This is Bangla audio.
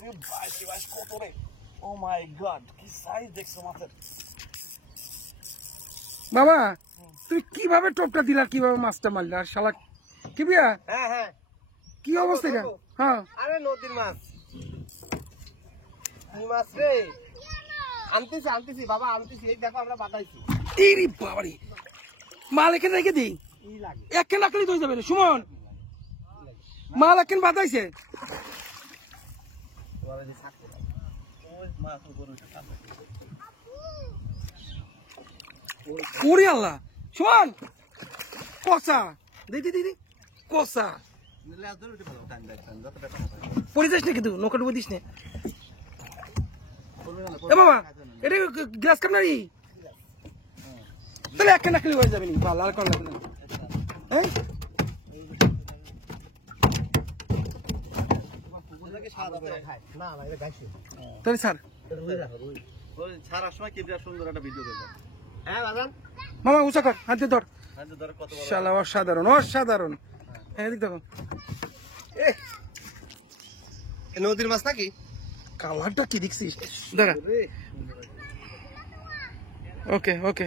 কত রে, ও মাই গড, কি সাইজ দেখছো মাছের। বাবা তুমি কিভাবে টোপটা দিলা, কিভাবে মাছটা মারলে? আর শালা কি বিয়া, হ্যাঁ হ্যাঁ, কি অবস্থা এটা? হ্যাঁ আরে নদীর মাছ, কি মাছ রে, আনতেছি বাবা, আনতেছি, এই দেখো আমরা বাতাইছি। ইরি বাবারি, মাল এখানে রেখে দিই, একখান রাখলেই তো হয়ে যাবে রে সুমন। মাল একখান বাতাইছে। ওরে আল্লাহ, সুমন কষা দিদি দিদি কষা পড়ে যাস না, কিন্তু নৌকা ডুবে দিস না। এ বাবা এটা গ্লাস কাপ নারি, তাহলে একখান রাখলে হয়ে যাবে নি, বা লাল করা লাগবে না। হ্যাঁ তাহলে স্যার ছাড়ার সময় কি সুন্দর একটা ভিডিও করবেন। হ্যাঁ বাজান, মামা উঁচা কর, হাতে ধর। শালা অসাধারণ অসাধারণ। হ্যাঁ এদিক দেখো, নদীর মাছ নাকি? কালারটা কি দেখছিস? দেখা। ওকে ওকে।